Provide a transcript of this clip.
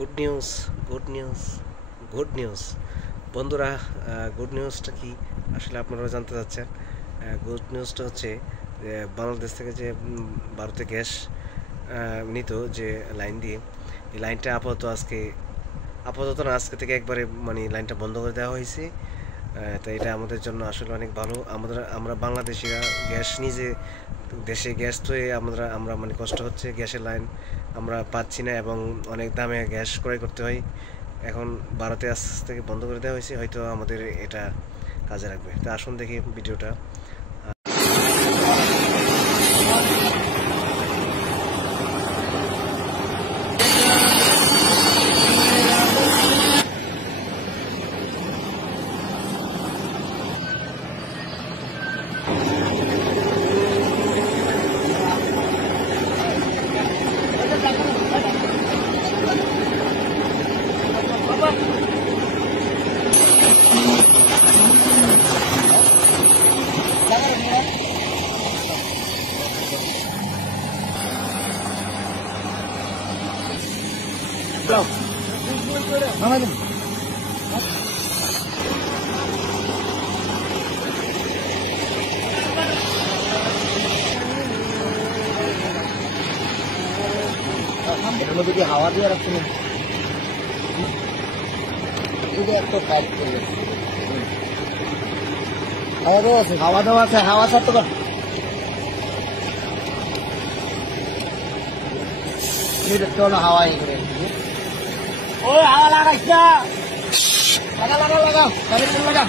Good news, good news, good news বন্ধুরা। Good নিউজটা কি আসলে আপনারা জানতে চাচ্ছেন। গুড নিউজটা হচ্ছে যে বাংলাদেশ থেকে যে ভারতে গ্যাস নিত যে লাইন দিয়ে, এই লাইনটা আপাতত না, আজকে থেকে একবারে মানে লাইনটা বন্ধ করে দেওয়া হয়েছে। তো এটা আমাদের জন্য আসলে অনেক ভালো। আমরা বাংলাদেশিরা গ্যাস নিজে দেশে গ্যাস তো আমরা মানে কষ্ট হচ্ছে, গ্যাসের লাইন আমরা পাচ্ছি না এবং অনেক দামে গ্যাস ক্রয় করতে হয়। এখন ভারতে আজ থেকে বন্ধ করে দেওয়া হয়েছে, হয়তো আমাদের এটা কাজে লাগবে। তো আসুন দেখি ভিডিওটা। হাওয়া দিয়ে রাখছেন একটা কাজ করবে, খাওয়া দাওয়া আছে, হাওয়া ছাড়তে পার হাওয়াই করে ও হাওয়া লাগাইছা, লাগা